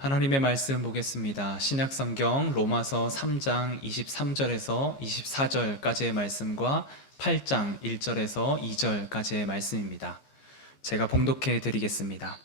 하나님의 말씀 보겠습니다. 신약성경 로마서 3장 23절에서 24절까지의 말씀과 8장 1절에서 2절까지의 말씀입니다. 제가 봉독해 드리겠습니다.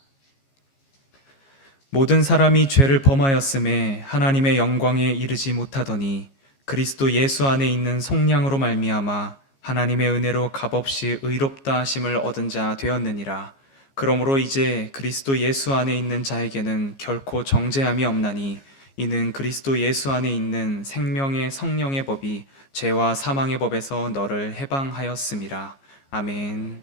모든 사람이 죄를 범하였음에 하나님의 영광에 이르지 못하더니 그리스도 예수 안에 있는 속량으로 말미암아 하나님의 은혜로 값없이 의롭다 하심을 얻은 자 되었느니라. 그러므로 이제 그리스도 예수 안에 있는 자에게는 결코 정죄함이 없나니 이는 그리스도 예수 안에 있는 생명의 성령의 법이 죄와 사망의 법에서 너를 해방하였음이라. 아멘.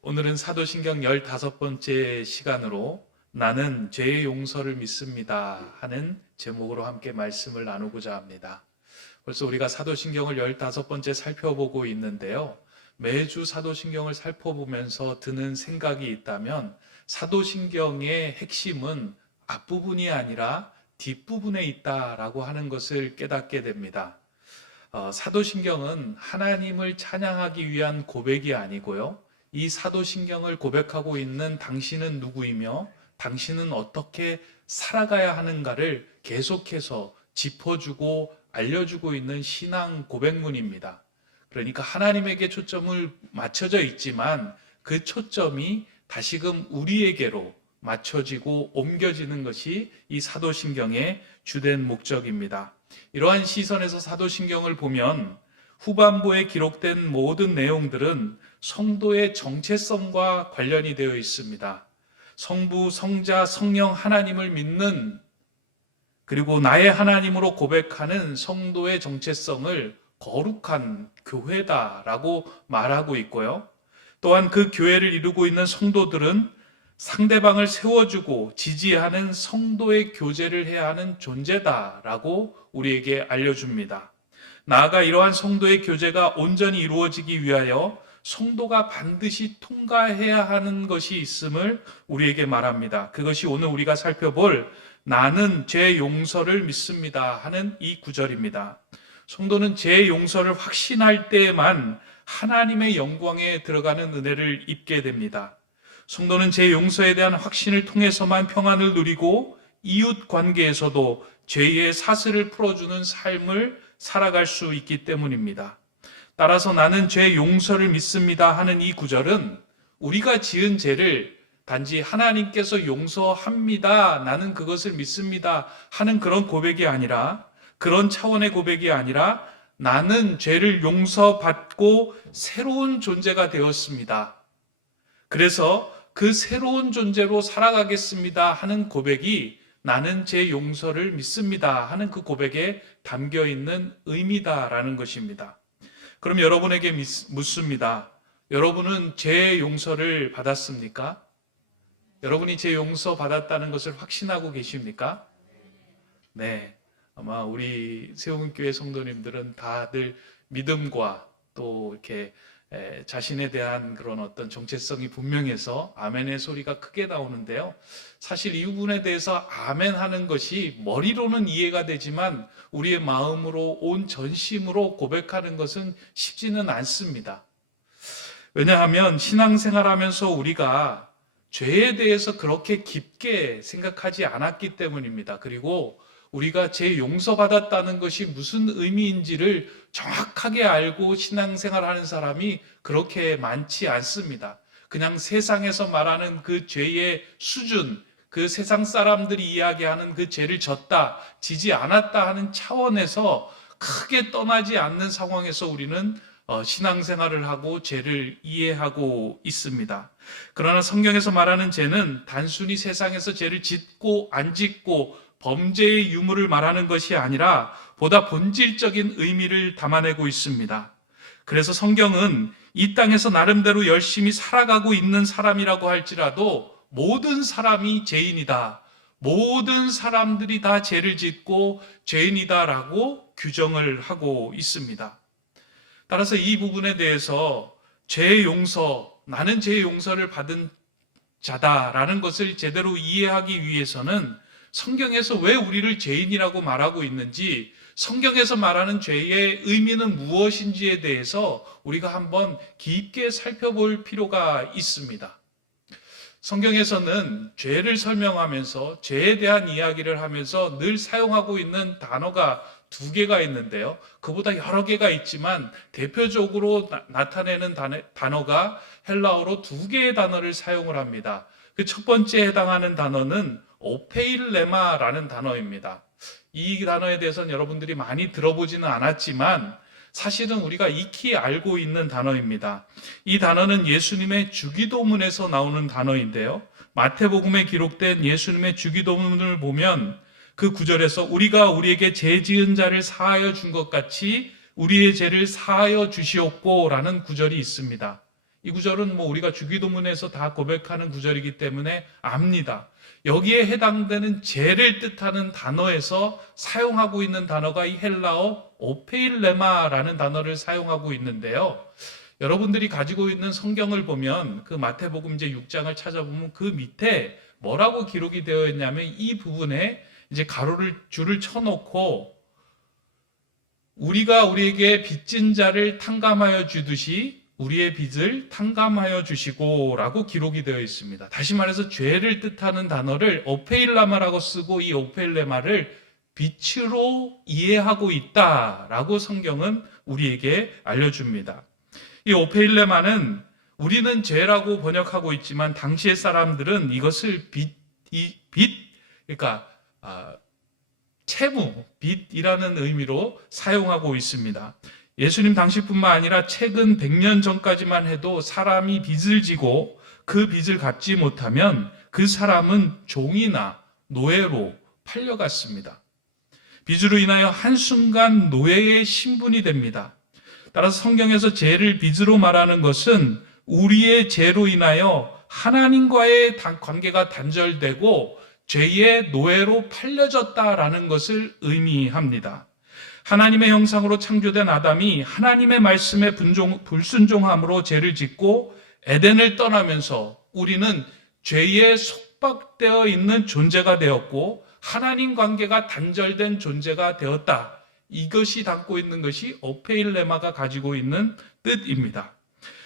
오늘은 사도신경 15번째 시간으로 나는 죄의 용서를 믿습니다 하는 제목으로 함께 말씀을 나누고자 합니다. 벌써 우리가 사도신경을 15번째 살펴보고 있는데요. 매주 사도신경을 살펴보면서 드는 생각이 있다면 사도신경의 핵심은 앞부분이 아니라 뒷부분에 있다라고 하는 것을 깨닫게 됩니다. 사도신경은 하나님을 찬양하기 위한 고백이 아니고요. 이 사도신경을 고백하고 있는 당신은 누구이며 당신은 어떻게 살아가야 하는가를 계속해서 짚어주고 알려주고 있는 신앙 고백문입니다. 그러니까 하나님에게 초점을 맞춰져 있지만 그 초점이 다시금 우리에게로 맞춰지고 옮겨지는 것이 이 사도신경의 주된 목적입니다. 이러한 시선에서 사도신경을 보면 후반부에 기록된 모든 내용들은 성도의 정체성과 관련이 되어 있습니다. 성부, 성자, 성령 하나님을 믿는 그리고 나의 하나님으로 고백하는 성도의 정체성을 거룩한 교회다라고 말하고 있고요. 또한 그 교회를 이루고 있는 성도들은 상대방을 세워주고 지지하는 성도의 교제를 해야 하는 존재다라고 우리에게 알려줍니다. 나아가 이러한 성도의 교제가 온전히 이루어지기 위하여 성도가 반드시 통과해야 하는 것이 있음을 우리에게 말합니다. 그것이 오늘 우리가 살펴볼 나는 죄 용서를 믿습니다 하는 이 구절입니다. 성도는 죄 용서를 확신할 때에만 하나님의 영광에 들어가는 은혜를 입게 됩니다. 성도는 죄 용서에 대한 확신을 통해서만 평안을 누리고 이웃 관계에서도 죄의 사슬을 풀어주는 삶을 살아갈 수 있기 때문입니다. 따라서 나는 죄 용서를 믿습니다 하는 이 구절은 우리가 지은 죄를 단지 하나님께서 용서합니다, 나는 그것을 믿습니다 하는 그런 고백이 아니라, 그런 차원의 고백이 아니라 나는 죄를 용서받고 새로운 존재가 되었습니다. 그래서 그 새로운 존재로 살아가겠습니다 하는 고백이 나는 제 용서를 믿습니다 하는 그 고백에 담겨 있는 의미다라는 것입니다. 그럼 여러분에게 묻습니다. 여러분은 죄 용서를 받았습니까? 여러분이 죄 용서 받았다는 것을 확신하고 계십니까? 네. 아마 우리 세운교회 성도님들은 다들 믿음과 또 이렇게 자신에 대한 그런 어떤 정체성이 분명해서 아멘의 소리가 크게 나오는데요. 사실 이 부분에 대해서 아멘 하는 것이 머리로는 이해가 되지만 우리의 마음으로 온 전심으로 고백하는 것은 쉽지는 않습니다. 왜냐하면 신앙생활 하면서 우리가 죄에 대해서 그렇게 깊게 생각하지 않았기 때문입니다. 그리고 우리가 죄 용서받았다는 것이 무슨 의미인지를 정확하게 알고 신앙생활 하는 사람이 그렇게 많지 않습니다. 그냥 세상에서 말하는 그 죄의 수준, 그 세상 사람들이 이야기하는 그 죄를 졌다, 지지 않았다 하는 차원에서 크게 떠나지 않는 상황에서 우리는 신앙생활을 하고 죄를 이해하고 있습니다. 그러나 성경에서 말하는 죄는 단순히 세상에서 죄를 짓고 안 짓고 범죄의 유무를 말하는 것이 아니라 보다 본질적인 의미를 담아내고 있습니다. 그래서 성경은 이 땅에서 나름대로 열심히 살아가고 있는 사람이라고 할지라도 모든 사람이 죄인이다, 모든 사람들이 다 죄를 짓고 죄인이다라고 규정을 하고 있습니다. 따라서 이 부분에 대해서 죄 용서, 나는 죄 용서를 받은 자다라는 것을 제대로 이해하기 위해서는 성경에서 왜 우리를 죄인이라고 말하고 있는지, 성경에서 말하는 죄의 의미는 무엇인지에 대해서 우리가 한번 깊게 살펴볼 필요가 있습니다. 성경에서는 죄를 설명하면서 죄에 대한 이야기를 하면서 늘 사용하고 있는 단어가 두 개가 있는데요. 그보다 여러 개가 있지만 대표적으로 나타내는 단어가 헬라어로 두 개의 단어를 사용을 합니다. 그 첫 번째 해당하는 단어는 오페일레마라는 단어입니다. 이 단어에 대해서는 여러분들이 많이 들어보지는 않았지만 사실은 우리가 익히 알고 있는 단어입니다. 이 단어는 예수님의 주기도문에서 나오는 단어인데요. 마태복음에 기록된 예수님의 주기도문을 보면 그 구절에서 우리가 우리에게 죄 지은 자를 사하여 준 것 같이 우리의 죄를 사하여 주시옵고 라는 구절이 있습니다. 이 구절은 우리가 주기도문에서 다 고백하는 구절이기 때문에 압니다. 여기에 해당되는 죄를 뜻하는 단어에서 사용하고 있는 단어가 이 헬라어 오페일레마라는 단어를 사용하고 있는데요. 여러분들이 가지고 있는 성경을 보면 그 마태복음 제 6장을 찾아보면 그 밑에 뭐라고 기록이 되어 있냐면 이 부분에 이제 줄을 쳐놓고 우리가 우리에게 빚진 자를 탕감하여 주듯이 우리의 빚을 탕감하여 주시고 라고 기록이 되어 있습니다. 다시 말해서 죄를 뜻하는 단어를 오페일레마라고 쓰고 이 오페일레마를 빛으로 이해하고 있다라고 성경은 우리에게 알려줍니다. 이 오페일레마는 우리는 죄라고 번역하고 있지만 당시의 사람들은 이것을 그러니까 채무, 빚이라는 의미로 사용하고 있습니다. 예수님 당시뿐만 아니라 최근 100년 전까지만 해도 사람이 빚을 지고 그 빚을 갚지 못하면 그 사람은 종이나 노예로 팔려갔습니다. 빚으로 인하여 한순간 노예의 신분이 됩니다. 따라서 성경에서 죄를 빚으로 말하는 것은 우리의 죄로 인하여 하나님과의 관계가 단절되고 죄의 노예로 팔려졌다라는 것을 의미합니다. 하나님의 형상으로 창조된 아담이 하나님의 말씀에 불순종함으로 죄를 짓고 에덴을 떠나면서 우리는 죄에 속박되어 있는 존재가 되었고 하나님 관계가 단절된 존재가 되었다. 이것이 담고 있는 것이 오페일레마가 가지고 있는 뜻입니다.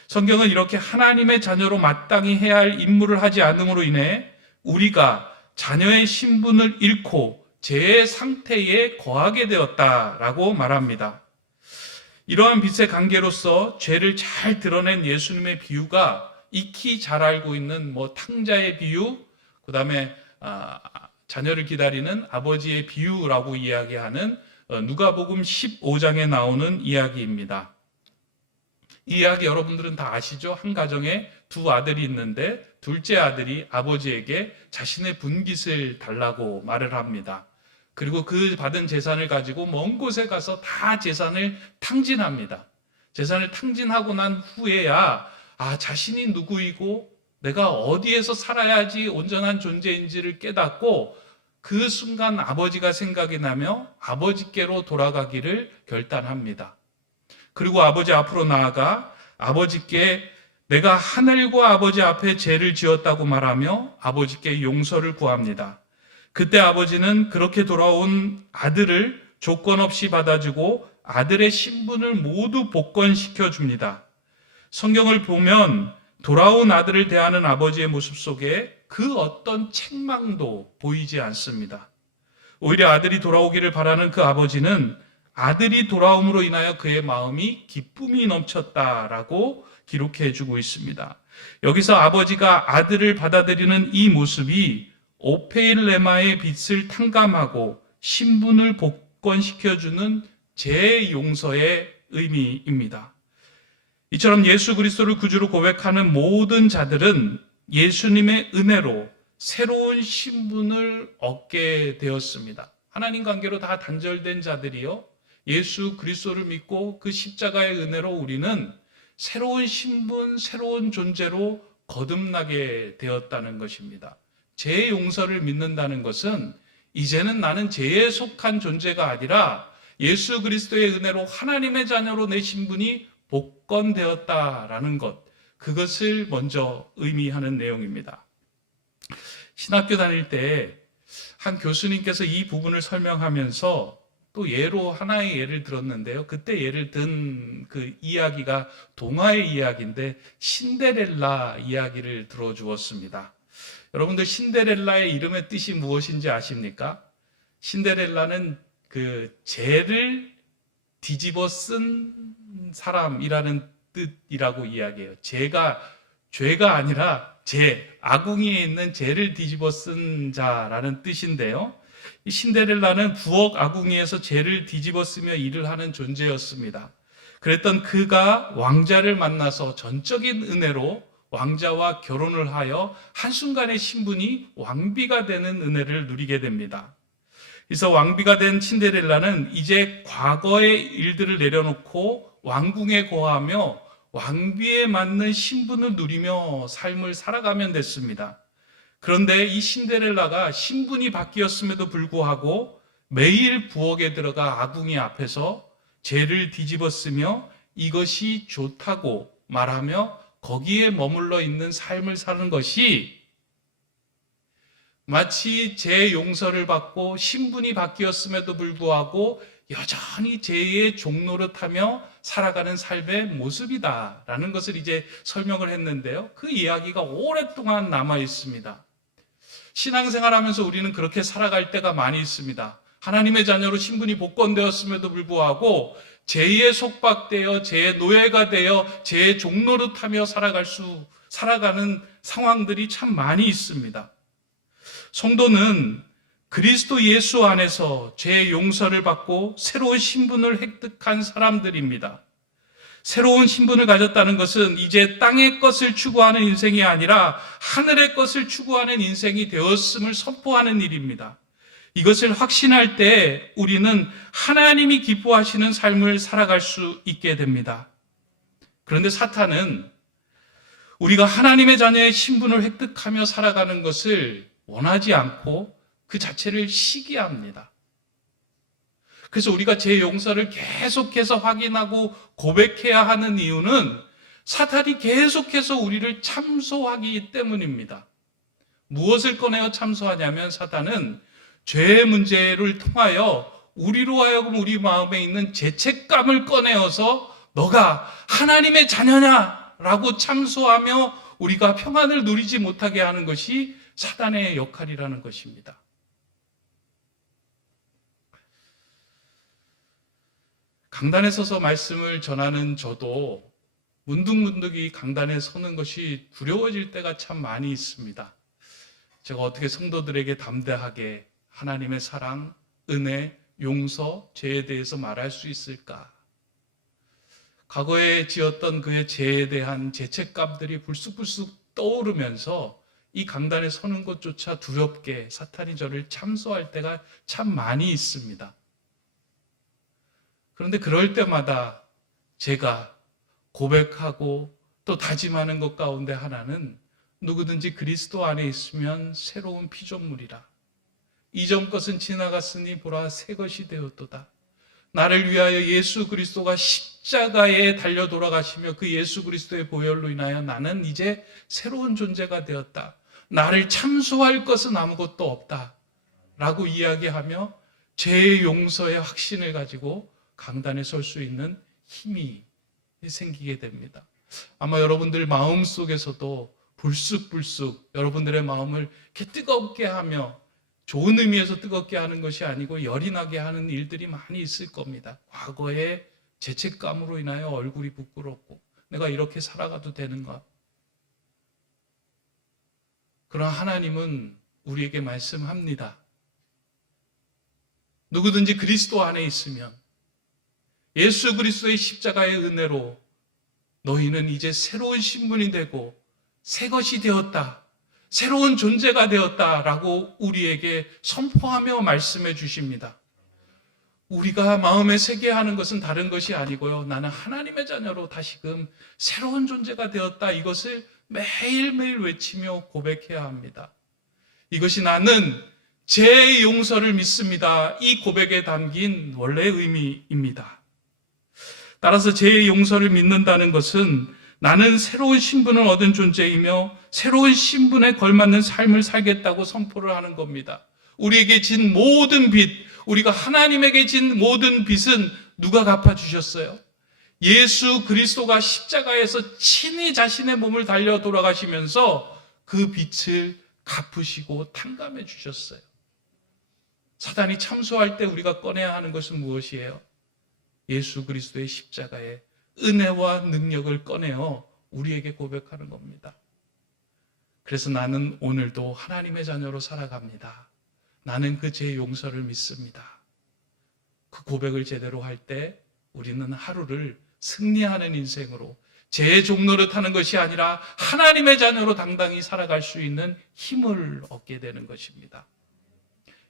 성경은 이렇게 하나님의 자녀로 마땅히 해야 할 임무를 하지 않음으로 인해 우리가 자녀의 신분을 잃고 죄의 상태에 거하게 되었다라고 말합니다. 이러한 빛의 관계로서 죄를 잘 드러낸 예수님의 비유가 익히 잘 알고 있는 탕자의 비유, 그 다음에 자녀를 기다리는 아버지의 비유라고 이야기하는 누가복음 15장에 나오는 이야기입니다. 이 이야기 여러분들은 다 아시죠? 한 가정에 두 아들이 있는데 둘째 아들이 아버지에게 자신의 분깃을 달라고 말을 합니다. 그리고 그 받은 재산을 가지고 먼 곳에 가서 다 재산을 탕진합니다. 재산을 탕진하고 난 후에야 자신이 누구이고 내가 어디에서 살아야지 온전한 존재인지를 깨닫고 그 순간 아버지가 생각이 나며 아버지께로 돌아가기를 결단합니다. 그리고 아버지 앞으로 나아가 아버지께 내가 하늘과 아버지 앞에 죄를 지었다고 말하며 아버지께 용서를 구합니다. 그때 아버지는 그렇게 돌아온 아들을 조건 없이 받아주고 아들의 신분을 모두 복권시켜 줍니다. 성경을 보면 돌아온 아들을 대하는 아버지의 모습 속에 그 어떤 책망도 보이지 않습니다. 오히려 아들이 돌아오기를 바라는 그 아버지는 아들이 돌아옴으로 인하여 그의 마음이 기쁨이 넘쳤다라고 기록해 주고 있습니다. 여기서 아버지가 아들을 받아들이는 이 모습이 오페일레마의 빛을 탕감하고 신분을 복권시켜주는 재용서의 의미입니다. 이처럼 예수 그리스도를 구주로 고백하는 모든 자들은 예수님의 은혜로 새로운 신분을 얻게 되었습니다. 하나님 관계로 다 단절된 자들이요, 예수 그리스도를 믿고 그 십자가의 은혜로 우리는 새로운 신분, 새로운 존재로 거듭나게 되었다는 것입니다. 죄의 용서를 믿는다는 것은 이제는 나는 죄에 속한 존재가 아니라 예수 그리스도의 은혜로 하나님의 자녀로 내 신분이 복권되었다라는 것, 그것을 먼저 의미하는 내용입니다. 신학교 다닐 때 한 교수님께서 이 부분을 설명하면서 또 예로 하나의 예를 들었는데요. 그때 예를 든 그 이야기가 동화의 이야기인데 신데렐라 이야기를 들어주었습니다. 여러분들 신데렐라의 이름의 뜻이 무엇인지 아십니까? 신데렐라는 그 죄를 뒤집어 쓴 사람이라는 뜻이라고 이야기해요. 죄가 아니라 아궁이에 있는 죄를 뒤집어 쓴 자라는 뜻인데요. 이 신데렐라는 부엌 아궁이에서 죄를 뒤집어 쓰며 일을 하는 존재였습니다. 그랬던 그가 왕자를 만나서 전적인 은혜로 왕자와 결혼을 하여 한순간에 신분이 왕비가 되는 은혜를 누리게 됩니다. 그래서 왕비가 된 신데렐라는 이제 과거의 일들을 내려놓고 왕궁에 거하며 왕비에 맞는 신분을 누리며 삶을 살아가면 됐습니다. 그런데 이 신데렐라가 신분이 바뀌었음에도 불구하고 매일 부엌에 들어가 아궁이 앞에서 죄를 뒤집어 쓰며 이것이 좋다고 말하며 거기에 머물러 있는 삶을 사는 것이 마치 죄 용서를 받고 신분이 바뀌었음에도 불구하고 여전히 죄의 종노릇하며 살아가는 삶의 모습이다라는 것을 이제 설명을 했는데요. 그 이야기가 오랫동안 남아 있습니다. 신앙생활하면서 우리는 그렇게 살아갈 때가 많이 있습니다. 하나님의 자녀로 신분이 복권되었음에도 불구하고 죄에 속박되어 죄의 노예가 되어 죄의 종노릇하며 살아가는 상황들이 참 많이 있습니다. 성도는 그리스도 예수 안에서 죄의 용서를 받고 새로운 신분을 획득한 사람들입니다. 새로운 신분을 가졌다는 것은 이제 땅의 것을 추구하는 인생이 아니라 하늘의 것을 추구하는 인생이 되었음을 선포하는 일입니다. 이것을 확신할 때 우리는 하나님이 기뻐하시는 삶을 살아갈 수 있게 됩니다. 그런데 사탄은 우리가 하나님의 자녀의 신분을 획득하며 살아가는 것을 원하지 않고 그 자체를 시기합니다. 그래서 우리가 죄 용서를 계속해서 확인하고 고백해야 하는 이유는 사탄이 계속해서 우리를 참소하기 때문입니다. 무엇을 꺼내어 참소하냐면 사탄은 죄의 문제를 통하여 우리로 하여금 우리 마음에 있는 죄책감을 꺼내어서 너가 하나님의 자녀냐라고 참소하며 우리가 평안을 누리지 못하게 하는 것이 사탄의 역할이라는 것입니다. 강단에 서서 말씀을 전하는 저도 문득문득 이 강단에 서는 것이 두려워질 때가 참 많이 있습니다. 제가 어떻게 성도들에게 담대하게 하나님의 사랑, 은혜, 용서, 죄에 대해서 말할 수 있을까? 과거에 지었던 그의 죄에 대한 죄책감들이 불쑥불쑥 떠오르면서 이 강단에 서는 것조차 두렵게 사탄이 저를 참소할 때가 참 많이 있습니다. 그런데 그럴 때마다 제가 고백하고 또 다짐하는 것 가운데 하나는 누구든지 그리스도 안에 있으면 새로운 피조물이라. 이전 것은 지나갔으니 보라 새 것이 되었도다. 나를 위하여 예수 그리스도가 십자가에 달려 돌아가시며 그 예수 그리스도의 보혈로 인하여 나는 이제 새로운 존재가 되었다. 나를 참소할 것은 아무것도 없다. 라고 이야기하며 죄의 용서의 확신을 가지고 강단에 설 수 있는 힘이 생기게 됩니다. 아마 여러분들 마음 속에서도 불쑥불쑥 여러분들의 마음을 이렇게 뜨겁게 하며 좋은 의미에서 뜨겁게 하는 것이 아니고 열이 나게 하는 일들이 많이 있을 겁니다. 과거의 죄책감으로 인하여 얼굴이 부끄럽고 내가 이렇게 살아가도 되는가? 그러나 하나님은 우리에게 말씀합니다. 누구든지 그리스도 안에 있으면 예수 그리스도의 십자가의 은혜로 너희는 이제 새로운 신분이 되고 새 것이 되었다. 새로운 존재가 되었다라고 우리에게 선포하며 말씀해 주십니다. 우리가 마음에 새게 하는 것은 다른 것이 아니고요. 나는 하나님의 자녀로 다시금 새로운 존재가 되었다. 이것을 매일매일 외치며 고백해야 합니다. 이것이 나는 제 용서를 믿습니다. 이 고백에 담긴 원래의 의미입니다. 따라서 제 용서를 믿는다는 것은 나는 새로운 신분을 얻은 존재이며 새로운 신분에 걸맞는 삶을 살겠다고 선포를 하는 겁니다. 우리에게 진 모든 빚, 우리가 하나님에게 진 모든 빚은 누가 갚아주셨어요? 예수 그리스도가 십자가에서 친히 자신의 몸을 달려 돌아가시면서 그 빚을 갚으시고 탕감해 주셨어요. 사단이 참소할 때 우리가 꺼내야 하는 것은 무엇이에요? 예수 그리스도의 십자가의 은혜와 능력을 꺼내어 우리에게 고백하는 겁니다. 그래서 나는 오늘도 하나님의 자녀로 살아갑니다. 나는 그 죄의 용서를 믿습니다. 그 고백을 제대로 할 때 우리는 하루를 승리하는 인생으로 죄의 종노릇 하는 것이 아니라 하나님의 자녀로 당당히 살아갈 수 있는 힘을 얻게 되는 것입니다.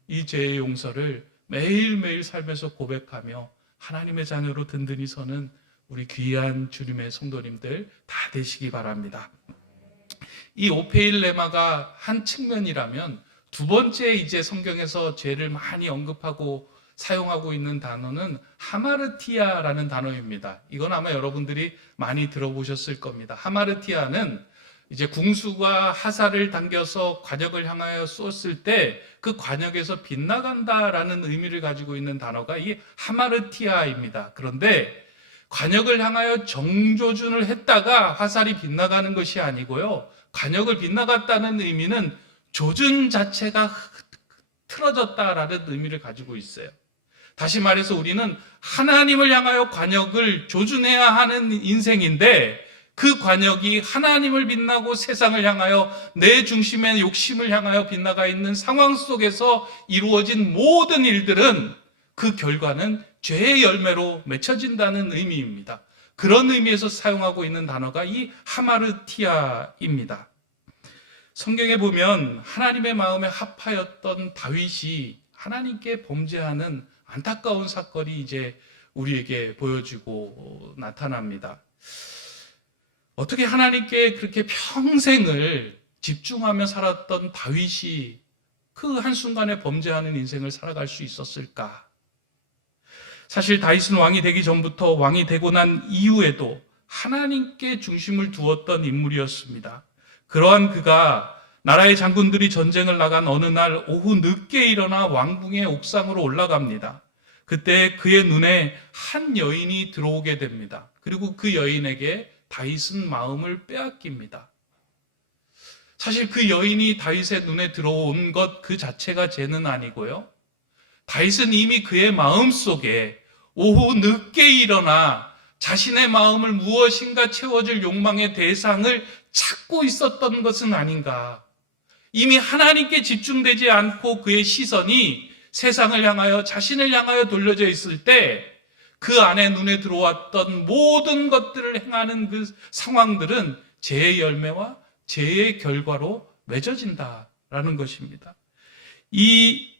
이 죄의 용서를 매일매일 살면서 고백하며 하나님의 자녀로 든든히 서는 우리 귀한 주님의 성도님들 다 되시기 바랍니다. 이 오페일레마가 한 측면이라면 두 번째 이제 성경에서 죄를 많이 언급하고 사용하고 있는 단어는 하마르티아라는 단어입니다. 이건 아마 여러분들이 많이 들어보셨을 겁니다. 하마르티아는 이제 궁수가 하사를 당겨서 관역을 향하여 쏘았을 때 그 관역에서 빗나간다라는 의미를 가지고 있는 단어가 이 하마르티아입니다. 그런데 관역을 향하여 정조준을 했다가 화살이 빗나가는 것이 아니고요. 관역을 빗나갔다는 의미는 조준 자체가 틀어졌다라는 의미를 가지고 있어요. 다시 말해서 우리는 하나님을 향하여 관역을 조준해야 하는 인생인데 그 관역이 하나님을 빛나고 세상을 향하여 내 중심의 욕심을 향하여 빗나가 있는 상황 속에서 이루어진 모든 일들은 그 결과는 죄의 열매로 맺혀진다는 의미입니다. 그런 의미에서 사용하고 있는 단어가 이 하마르티아입니다. 성경에 보면 하나님의 마음에 합하였던 다윗이 하나님께 범죄하는 안타까운 사건이 이제 우리에게 보여지고 나타납니다. 어떻게 하나님께 그렇게 평생을 집중하며 살았던 다윗이 그 한순간에 범죄하는 인생을 살아갈 수 있었을까? 사실 다윗은 왕이 되기 전부터 왕이 되고 난 이후에도 하나님께 중심을 두었던 인물이었습니다. 그러한 그가 나라의 장군들이 전쟁을 나간 어느 날 오후 늦게 일어나 왕궁의 옥상으로 올라갑니다. 그때 그의 눈에 한 여인이 들어오게 됩니다. 그리고 그 여인에게 다윗은 마음을 빼앗깁니다. 사실 그 여인이 다윗의 눈에 들어온 것 그 자체가 죄는 아니고요. 다윗은 이미 그의 마음속에 오후 늦게 일어나 자신의 마음을 무엇인가 채워줄 욕망의 대상을 찾고 있었던 것은 아닌가. 이미 하나님께 집중되지 않고 그의 시선이 세상을 향하여 자신을 향하여 돌려져 있을 때 그 안에 눈에 들어왔던 모든 것들을 행하는 그 상황들은 죄의 열매와 죄의 결과로 맺어진다라는 것입니다. 이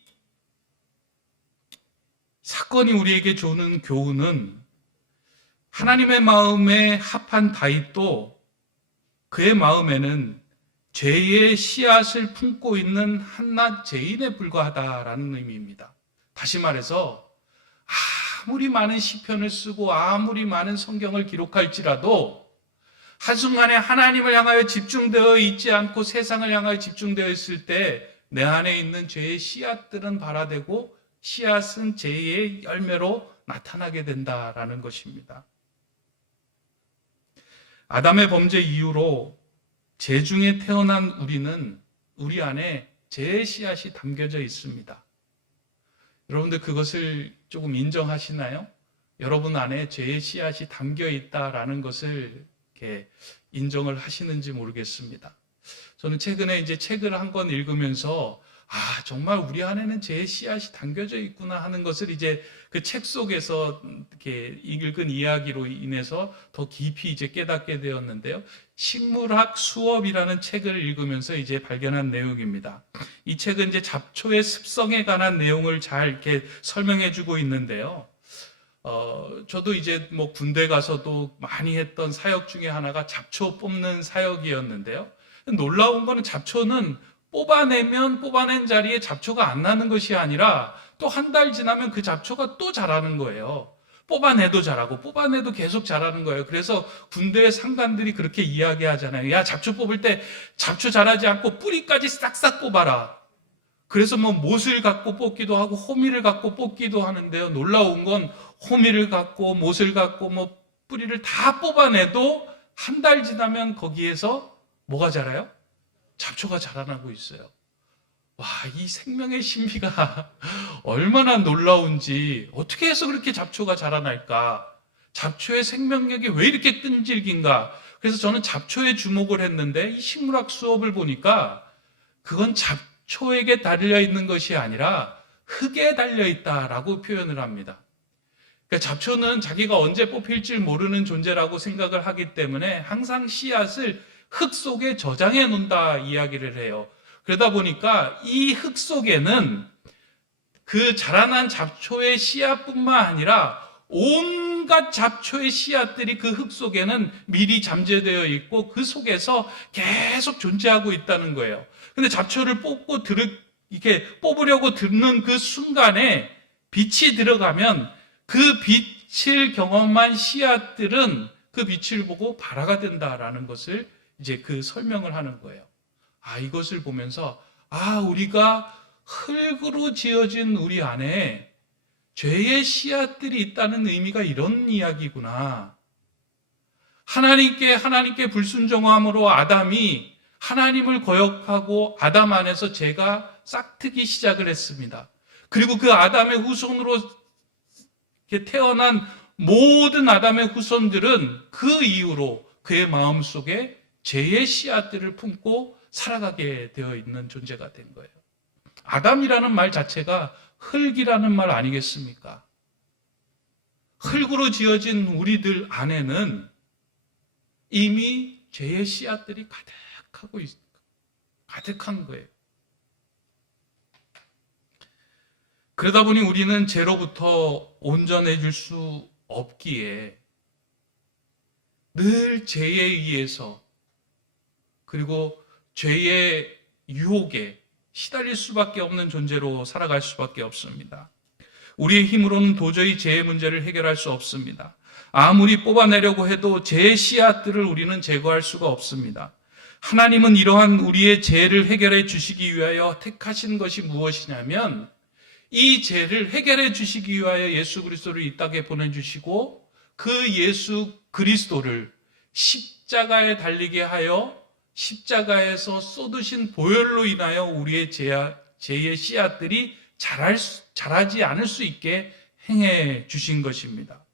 사건이 우리에게 주는 교훈은 하나님의 마음에 합한 다윗도 그의 마음에는 죄의 씨앗을 품고 있는 한낱 죄인에 불과하다라는 의미입니다. 다시 말해서 아무리 많은 시편을 쓰고 아무리 많은 성경을 기록할지라도 한순간에 하나님을 향하여 집중되어 있지 않고 세상을 향하여 집중되어 있을 때 내 안에 있는 죄의 씨앗들은 발아되고 씨앗은 죄의 열매로 나타나게 된다라는 것입니다. 아담의 범죄 이후로 죄 중에 태어난 우리는 우리 안에 죄의 씨앗이 담겨져 있습니다. 여러분들 그것을 조금 인정하시나요? 여러분 안에 죄의 씨앗이 담겨 있다라는 것을 이렇게 인정을 하시는지 모르겠습니다. 저는 최근에 이제 책을 한 권 읽으면서 정말 우리 안에는 죄의 씨앗이 담겨져 있구나 하는 것을 이제 그 책 속에서 이렇게 읽은 이야기로 인해서 더 깊이 이제 깨닫게 되었는데요. 식물학 수업이라는 책을 읽으면서 이제 발견한 내용입니다. 이 책은 이제 잡초의 습성에 관한 내용을 잘 이렇게 설명해 주고 있는데요. 저도 이제 뭐 군대 가서도 많이 했던 사역 중에 하나가 잡초 뽑는 사역이었는데요. 놀라운 거는 잡초는 뽑아내면 뽑아낸 자리에 잡초가 안 나는 것이 아니라 또 한 달 지나면 그 잡초가 또 자라는 거예요. 뽑아내도 자라고 뽑아내도 계속 자라는 거예요. 그래서 군대 상관들이 그렇게 이야기하잖아요. 야, 잡초 뽑을 때 잡초 자라지 않고 뿌리까지 싹싹 뽑아라. 그래서 뭐 못을 갖고 뽑기도 하고 호미를 갖고 뽑기도 하는데요. 놀라운 건 호미를 갖고 못을 갖고 뭐 뿌리를 다 뽑아내도 한 달 지나면 거기에서 뭐가 자라요? 잡초가 자라나고 있어요. 와, 이 생명의 신비가 얼마나 놀라운지, 어떻게 해서 그렇게 잡초가 자라날까? 잡초의 생명력이 왜 이렇게 끈질긴가? 그래서 저는 잡초에 주목을 했는데 이 식물학 수업을 보니까 그건 잡초에게 달려 있는 것이 아니라 흙에 달려 있다라고 표현을 합니다. 그러니까 잡초는 자기가 언제 뽑힐지 모르는 존재라고 생각을 하기 때문에 항상 씨앗을 흙 속에 저장해 놓는다 이야기를 해요. 그러다 보니까 이 흙 속에는 그 자라난 잡초의 씨앗뿐만 아니라 온갖 잡초의 씨앗들이 그 흙 속에는 미리 잠재되어 있고 그 속에서 계속 존재하고 있다는 거예요. 근데 잡초를 이렇게 뽑으려고 듣는 그 순간에 빛이 들어가면 그 빛을 경험한 씨앗들은 그 빛을 보고 발화가 된다라는 것을 이제 그 설명을 하는 거예요. 이것을 보면서 우리가 흙으로 지어진 우리 안에 죄의 씨앗들이 있다는 의미가 이런 이야기구나. 하나님께 불순종함으로 아담이 하나님을 거역하고 아담 안에서 죄가 싹트기 시작을 했습니다. 그리고 그 아담의 후손으로 태어난 모든 아담의 후손들은 그 이후로 그의 마음속에 죄의 씨앗들을 품고 살아가게 되어 있는 존재가 된 거예요. 아담이라는 말 자체가 흙이라는 말 아니겠습니까? 흙으로 지어진 우리들 안에는 이미 죄의 씨앗들이 가득한 거예요. 그러다 보니 우리는 죄로부터 온전해질 수 없기에 늘 죄에 의해서 그리고 죄의 유혹에 시달릴 수밖에 없는 존재로 살아갈 수밖에 없습니다. 우리의 힘으로는 도저히 죄의 문제를 해결할 수 없습니다. 아무리 뽑아내려고 해도 죄의 씨앗들을 우리는 제거할 수가 없습니다. 하나님은 이러한 우리의 죄를 해결해 주시기 위하여 택하신 것이 무엇이냐면 이 죄를 해결해 주시기 위하여 예수 그리스도를 이 땅에 보내주시고 그 예수 그리스도를 십자가에 달리게 하여 십자가에서 쏟으신 보혈로 인하여 우리의 죄의 씨앗들이 자라지 않을 수 있게 행해 주신 것입니다.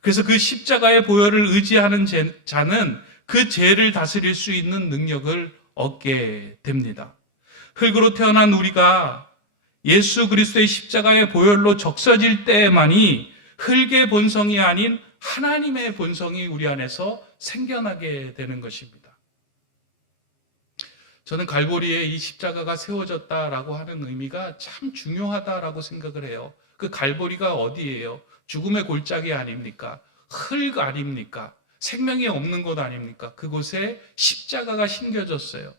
그래서 그 십자가의 보혈을 의지하는 자는 그 죄를 다스릴 수 있는 능력을 얻게 됩니다. 흙으로 태어난 우리가 예수 그리스도의 십자가의 보혈로 적셔질 때에만이 흙의 본성이 아닌 하나님의 본성이 우리 안에서 생겨나게 되는 것입니다. 저는 갈보리에 이 십자가가 세워졌다라고 하는 의미가 참 중요하다라고 생각을 해요. 그 갈보리가 어디예요? 죽음의 골짜기 아닙니까? 흙 아닙니까? 생명이 없는 곳 아닙니까? 그곳에 십자가가 심겨졌어요.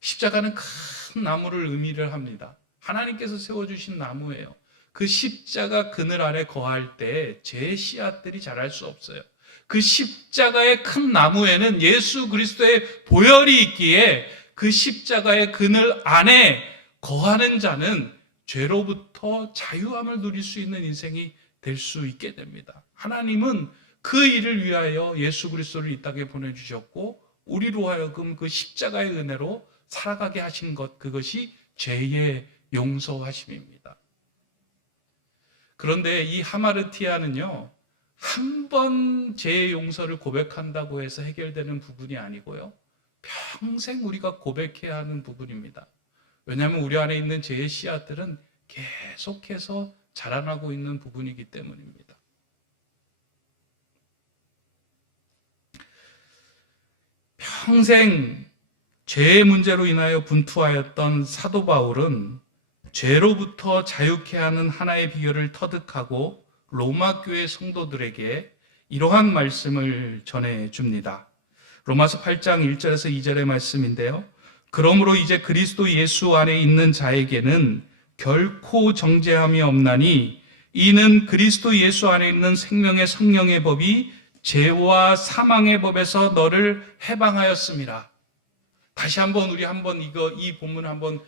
십자가는 큰 나무를 의미를 합니다. 하나님께서 세워주신 나무예요. 그 십자가 그늘 아래 거할 때 제 씨앗들이 자랄 수 없어요. 그 십자가의 큰 나무에는 예수 그리스도의 보혈이 있기에 그 십자가의 그늘 안에 거하는 자는 죄로부터 자유함을 누릴 수 있는 인생이 될 수 있게 됩니다. 하나님은 그 일을 위하여 예수 그리스도를 이 땅에 보내주셨고 우리로 하여금 그 십자가의 은혜로 살아가게 하신 것, 그것이 죄의 용서하심입니다. 그런데 이 하마르티아는요, 한 번 죄의 용서를 고백한다고 해서 해결되는 부분이 아니고요, 평생 우리가 고백해야 하는 부분입니다. 왜냐하면 우리 안에 있는 죄의 씨앗들은 계속해서 자라나고 있는 부분이기 때문입니다. 평생 죄의 문제로 인하여 분투하였던 사도 바울은 죄로부터 자유케 하는 하나의 비결을 터득하고 로마 교회 성도들에게 이러한 말씀을 전해줍니다. 로마서 8장 1절에서 2절의 말씀인데요. 그러므로 이제 그리스도 예수 안에 있는 자에게는 결코 정죄함이 없나니 이는 그리스도 예수 안에 있는 생명의 성령의 법이 죄와 사망의 법에서 너를 해방하였습니다. 다시 한번 우리 이 본문 한번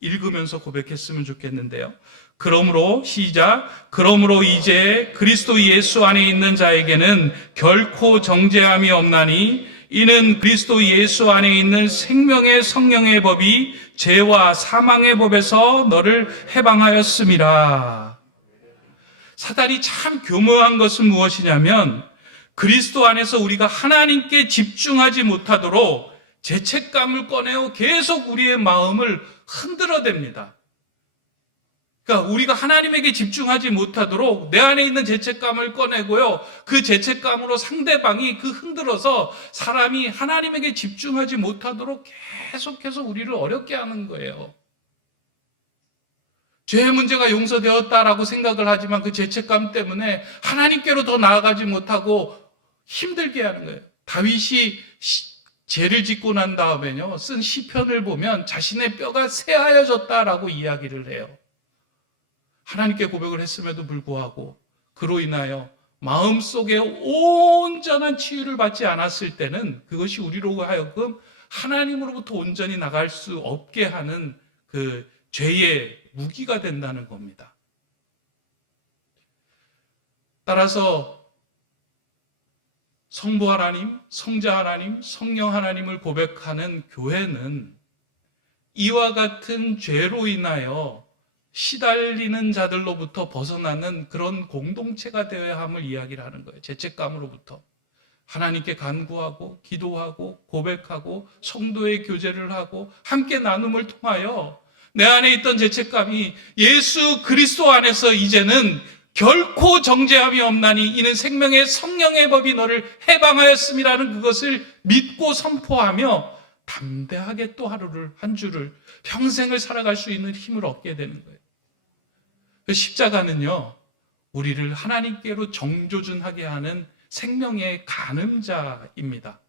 읽으면서 고백했으면 좋겠는데요. 그러므로 시작. 그러므로 이제 그리스도 예수 안에 있는 자에게는 결코 정죄함이 없나니 이는 그리스도 예수 안에 있는 생명의 성령의 법이 죄와 사망의 법에서 너를 해방하였음이라. 사단이 참 교묘한 것은 무엇이냐면 그리스도 안에서 우리가 하나님께 집중하지 못하도록 죄책감을 꺼내어 계속 우리의 마음을 흔들어댑니다. 그러니까 우리가 하나님에게 집중하지 못하도록 내 안에 있는 죄책감을 꺼내고요. 그 죄책감으로 상대방이 그 흔들어서 사람이 하나님에게 집중하지 못하도록 계속해서 우리를 어렵게 하는 거예요. 죄의 문제가 용서되었다라고 생각을 하지만 그 죄책감 때문에 하나님께로 더 나아가지 못하고 힘들게 하는 거예요. 다윗이 죄를 짓고 난 다음에요, 쓴 시편을 보면 자신의 뼈가 새하여졌다라고 이야기를 해요. 하나님께 고백을 했음에도 불구하고 그로 인하여 마음속에 온전한 치유를 받지 않았을 때는 그것이 우리로 하여금 하나님으로부터 온전히 나갈 수 없게 하는 그 죄의 무기가 된다는 겁니다. 따라서 성부 하나님, 성자 하나님, 성령 하나님을 고백하는 교회는 이와 같은 죄로 인하여 시달리는 자들로부터 벗어나는 그런 공동체가 되어야 함을 이야기를 하는 거예요. 죄책감으로부터. 하나님께 간구하고 기도하고 고백하고 성도의 교제를 하고 함께 나눔을 통하여 내 안에 있던 죄책감이 예수 그리스도 안에서 이제는 결코 정죄함이 없나니 이는 생명의 성령의 법이 너를 해방하였음이라는 그것을 믿고 선포하며 담대하게 또 하루를, 한 주를, 평생을 살아갈 수 있는 힘을 얻게 되는 거예요. 십자가는요, 우리를 하나님께로 정조준하게 하는 생명의 간음자입니다.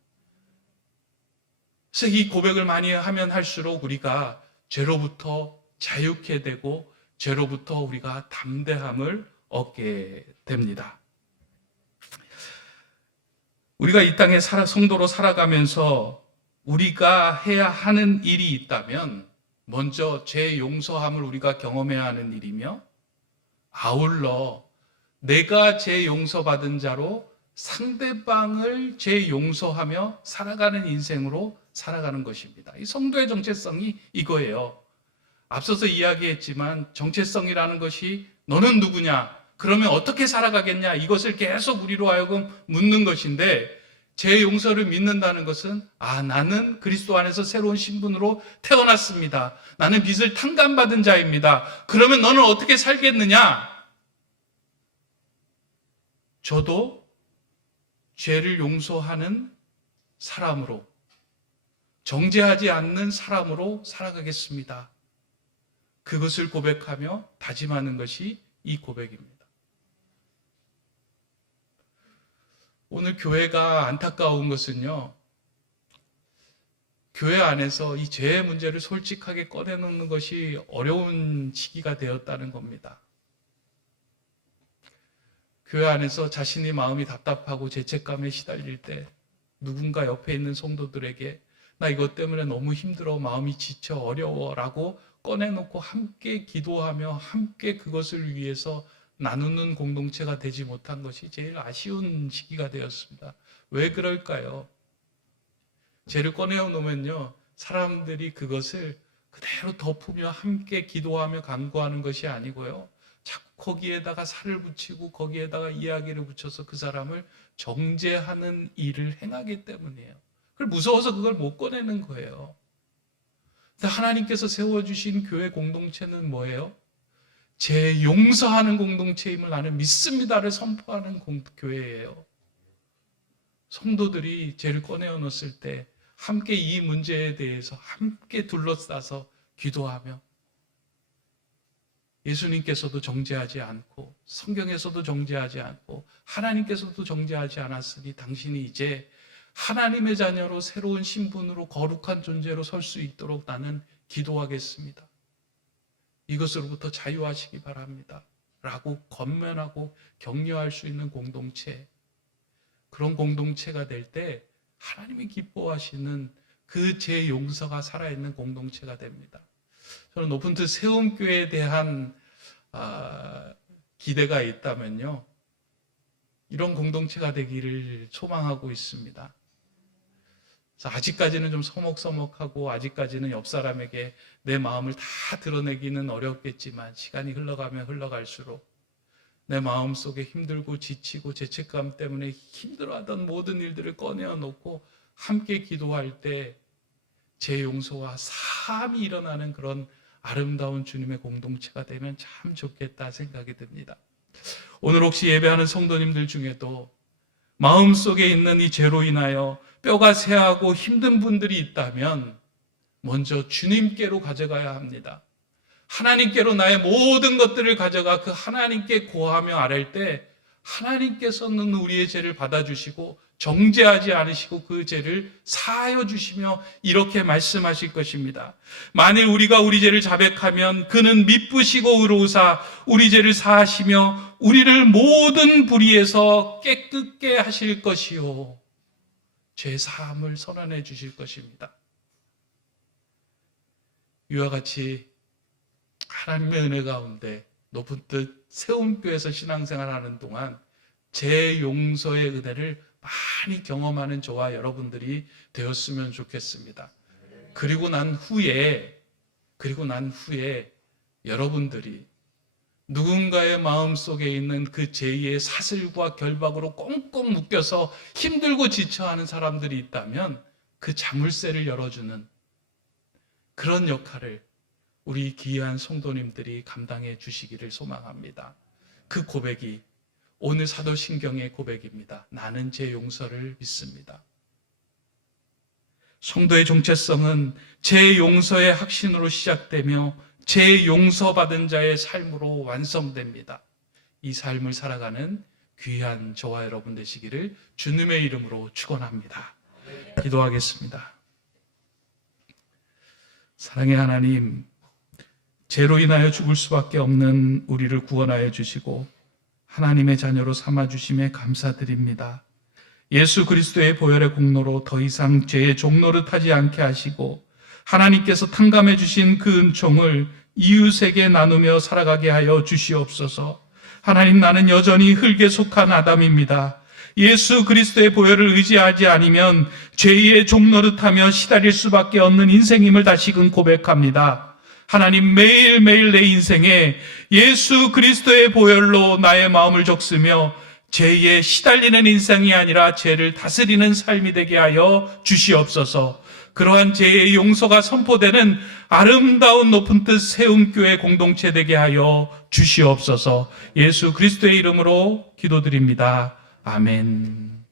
그래서 이 고백을 많이 하면 할수록 우리가 죄로부터 자유케 되고 죄로부터 우리가 담대함을 얻게 됩니다. 우리가 이 땅에 성도로 살아가면서 우리가 해야 하는 일이 있다면 먼저 죄 용서함을 우리가 경험해야 하는 일이며 아울러 내가 죄 용서받은 자로 상대방을 죄 용서하며 살아가는 인생으로 살아가는 것입니다. 이 성도의 정체성이 이거예요. 앞서서 이야기했지만 정체성이라는 것이 너는 누구냐? 그러면 어떻게 살아가겠냐? 이것을 계속 우리로 하여금 묻는 것인데 제 용서를 믿는다는 것은 나는 그리스도 안에서 새로운 신분으로 태어났습니다. 나는 빚을 탕감받은 자입니다. 그러면 너는 어떻게 살겠느냐? 저도 죄를 용서하는 사람으로, 정죄하지 않는 사람으로 살아가겠습니다. 그것을 고백하며 다짐하는 것이 이 고백입니다. 오늘 교회가 안타까운 것은요, 교회 안에서 이 죄의 문제를 솔직하게 꺼내놓는 것이 어려운 시기가 되었다는 겁니다. 교회 안에서 자신의 마음이 답답하고 죄책감에 시달릴 때 누군가 옆에 있는 성도들에게 나 이것 때문에 너무 힘들어, 마음이 지쳐, 어려워 라고 꺼내놓고 함께 기도하며 함께 그것을 위해서 나누는 공동체가 되지 못한 것이 제일 아쉬운 시기가 되었습니다. 왜 그럴까요? 죄를 꺼내어 놓으면요, 사람들이 그것을 그대로 덮으며 함께 기도하며 간구하는 것이 아니고요, 자꾸 거기에다가 살을 붙이고 거기에다가 이야기를 붙여서 그 사람을 정죄하는 일을 행하기 때문이에요. 그걸 무서워서 그걸 못 꺼내는 거예요. 근데 하나님께서 세워주신 교회 공동체는 뭐예요? 죄 용서하는 공동체임을 나는 믿습니다를 선포하는 교회예요. 성도들이 죄를 꺼내어 놓았을 때 함께 이 문제에 대해서 함께 둘러싸서 기도하며 예수님께서도 정죄하지 않고 성경에서도 정죄하지 않고 하나님께서도 정죄하지 않았으니 당신이 이제 하나님의 자녀로 새로운 신분으로 거룩한 존재로 설 수 있도록 나는 기도하겠습니다. 이것으로부터 자유하시기 바랍니다. 라고 권면하고 격려할 수 있는 공동체, 그런 공동체가 될 때 하나님이 기뻐하시는 그 죄 용서가 살아있는 공동체가 됩니다. 저는 높은 뜻 세움교회에 대한 기대가 있다면요, 이런 공동체가 되기를 소망하고 있습니다. 그래서 아직까지는 좀 서먹서먹하고 아직까지는 옆 사람에게 내 마음을 다 드러내기는 어렵겠지만, 시간이 흘러가면 흘러갈수록 내 마음속에 힘들고 지치고 죄책감 때문에 힘들어하던 모든 일들을 꺼내어놓고 함께 기도할 때 재용서와 사함이 일어나는 그런 아름다운 주님의 공동체가 되면 참 좋겠다 생각이 듭니다. 오늘 혹시 예배하는 성도님들 중에도 마음속에 있는 이 죄로 인하여 뼈가 쇠하고 힘든 분들이 있다면 먼저 주님께로 가져가야 합니다. 하나님께로 나의 모든 것들을 가져가 그 하나님께 고하며 아랠 때 하나님께서는 우리의 죄를 받아주시고 정죄하지 않으시고 그 죄를 사하여 주시며 이렇게 말씀하실 것입니다. 만일 우리가 우리 죄를 자백하면 그는 미쁘시고 의로우사 우리 죄를 사하시며 우리를 모든 불의에서 깨끗게 하실 것이요 죄 사함을 선언해 주실 것입니다. 이와 같이 하나님의 은혜 가운데 높은 뜻 세움교회에서 신앙생활하는 동안 제 용서의 은혜를 많이 경험하는 저와 여러분들이 되었으면 좋겠습니다. 그리고 난 후에 여러분들이 누군가의 마음속에 있는 그 죄의 사슬과 결박으로 꽁꽁 묶여서 힘들고 지쳐하는 사람들이 있다면 그 자물쇠를 열어주는 그런 역할을 우리 귀한 성도님들이 감당해 주시기를 소망합니다. 그 고백이 오늘 사도신경의 고백입니다. 나는 제 용서를 믿습니다. 성도의 정체성은 제 용서의 확신으로 시작되며 제 용서받은 자의 삶으로 완성됩니다. 이 삶을 살아가는 귀한 저와 여러분 되시기를 주님의 이름으로 축원합니다. 기도하겠습니다. 사랑의 하나님, 죄로 인하여 죽을 수밖에 없는 우리를 구원하여 주시고 하나님의 자녀로 삼아주심에 감사드립니다. 예수 그리스도의 보혈의 공로로 더 이상 죄의 종노릇하지 않게 하시고 하나님께서 탕감해 주신 그 은총을 이웃에게 나누며 살아가게 하여 주시옵소서. 하나님, 나는 여전히 흙에 속한 아담입니다. 예수 그리스도의 보혈을 의지하지 않으면 죄의 종노릇하며 시달릴 수밖에 없는 인생임을 다시금 고백합니다. 하나님, 매일매일 내 인생에 예수 그리스도의 보혈로 나의 마음을 적으며 죄에 시달리는 인생이 아니라 죄를 다스리는 삶이 되게 하여 주시옵소서. 그러한 죄의 용서가 선포되는 아름다운 높은 뜻 세움교회 공동체 되게 하여 주시옵소서. 예수 그리스도의 이름으로 기도드립니다. 아멘.